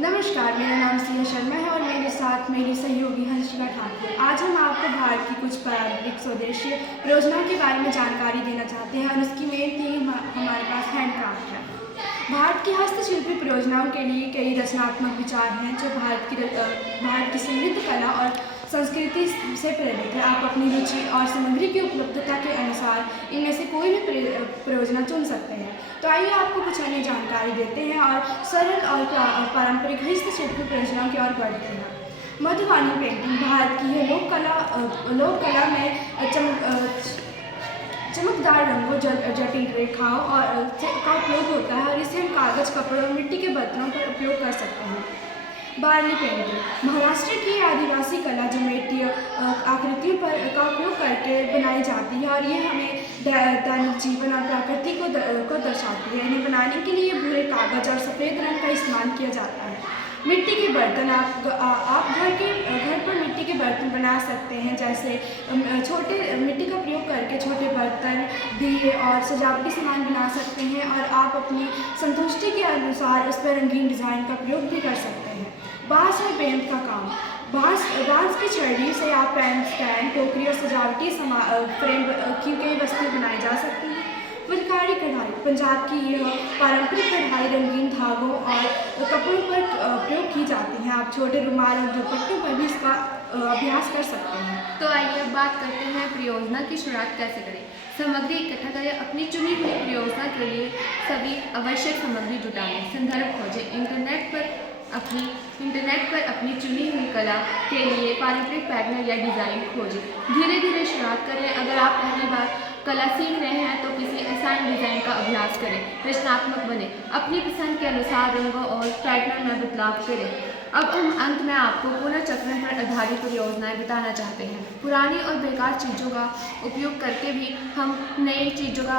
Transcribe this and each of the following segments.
नमस्कार, मेरा नाम सिया शर्मा है और मेरे साथ मेरी सहयोगी हंसिका ठाकुर। आज हम आपको भारत की कुछ पारंपरिक स्वदेशी योजनाओं के बारे में जानकारी देना चाहते हैं और उसकी मेन थीम हमारे पास हैंडक्राफ्ट है। भारत की हस्तशिल्पी परियोजनाओं के लिए कई रचनात्मक विचार हैं जो भारत की समृद्ध कला और संस्कृति से प्रेरित है। आप अपनी रुचि और सामग्री की उपलब्धता के अनुसार इनमें से कोई भी परियोजना चुन सकते हैं। तो आइए आपको कुछ अन्य जानकारी देते हैं और सरल और पारंपरिक हस्तशिल्प परियोजनाओं की ओर बढ़ते हैं। मधुबनी पेंटिंग भारत की यह लोक कला में चमकदार रंगों, जटिल रेखाओं का उपयोग होता है और इसे हम कागज, कपड़ों और मिट्टी के बर्तनों पर उपयोग कर सकते हैं। बार्ली पेंटिंग महाराष्ट्र की आदिवासी कला ज्योमेट्री आकृतियों का उपयोग करके बनाई जाती है और ये हमें दैनिक जीवन और प्रकृति को दर्शाती है। इन्हें बनाने के लिए भूरे कागज और सफ़ेद रंग का इस्तेमाल किया जाता है। मिट्टी के बर्तन आप घर पर मिट्टी के बर्तन बना सकते हैं, जैसे छोटे मिट्टी का प्रयोग करके छोटे बर्तन, दिए और सजावटी सामान बना सकते हैं और आप अपनी संतुष्टि के अनुसार उस पर रंगीन डिज़ाइन का प्रयोग भी कर सकते हैं। बाँस और बेंत का काम बाँस की छड़ी से आप पेन, स्टैंड, टोकरी और सजावटी फ्रेम की कई वस्तुएं बनाई जा सकती हैं। फुलकारी कढ़ाई पंजाब की यह पारंपरिक कढ़ाई रंगीन धागों और कपड़ों पर प्रयोग की जाती है। आप छोटे रुमाल और दुपट्टों पर भी इसका अभ्यास कर सकते हैं। तो आइए अब बात करते हैं परियोजना की शुरुआत कैसे करें। सामग्री इकट्ठा करें। अपनी चुनी हुई परियोजना के लिए सभी आवश्यक सामग्री जुटाएं। संदर्भ खोजें। इंटरनेट पर अपनी चुनी हुई कला के लिए पारंपरिक पैटर्न या डिज़ाइन खोजें। धीरे धीरे शुरुआत करें। अगर आप पहली बार कला सीख रहे हैं तो किसी आसान डिज़ाइन का अभ्यास करें। रचनात्मक बने। अपनी पसंद के अनुसार रंगों और पैटर्न में बदलाव करें। अब हम अंत में आपको पुनर्चक्रण पर आधारित परियोजनाएं बताना चाहते हैं। पुरानी और बेकार चीज़ों का उपयोग करके भी हम नई चीज़ों का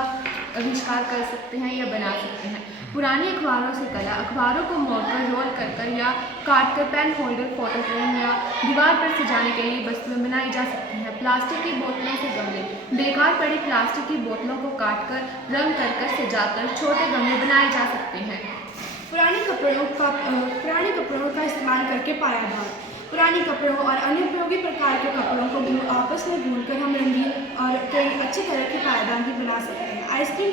आविष्कार कर सकते हैं या बना सकते हैं। पुराने अखबारों से कला अखबारों को मोड़कर, रोल कर या काट कर पेन होल्डर, फोटो फ्रेम या दीवार पर सजाने के लिए वस्तुएं बनाई जा सकती हैं। प्लास्टिक की बोतलों से गमले बेकार पड़ी प्लास्टिक की बोतलों को काट कर, रंग कर सजाकर छोटे गमले बनाए जा सकते हैं। पुराने कपड़ों का इस्तेमाल करके पायादान पुराने कपड़ों और अन्य उपयोगी प्रकार के कपड़ों को आपस में भूनकर हम रंगीन और कई अच्छी तरह के पायदान भी बना सकते हैं। आइसक्रीम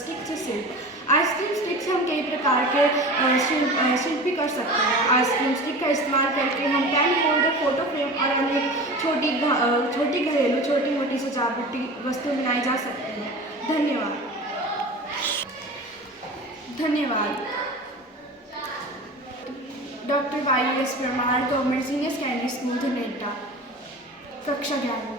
स्टिक से सिल्क आइसक्रीम स्टिक से हम कई प्रकार के शिल्प भी कर सकते हैं। आइसक्रीम स्टिक का इस्तेमाल करके हम पेन होल्डर, फोटो फ्रेम और अन्य छोटी घरेलू छोटी मोटी सजावटी वस्तु बनाई जा सकती है। धन्यवाद। Doctor YS Parmar, government senior secondary school, Dhaneta, कक्षा 11।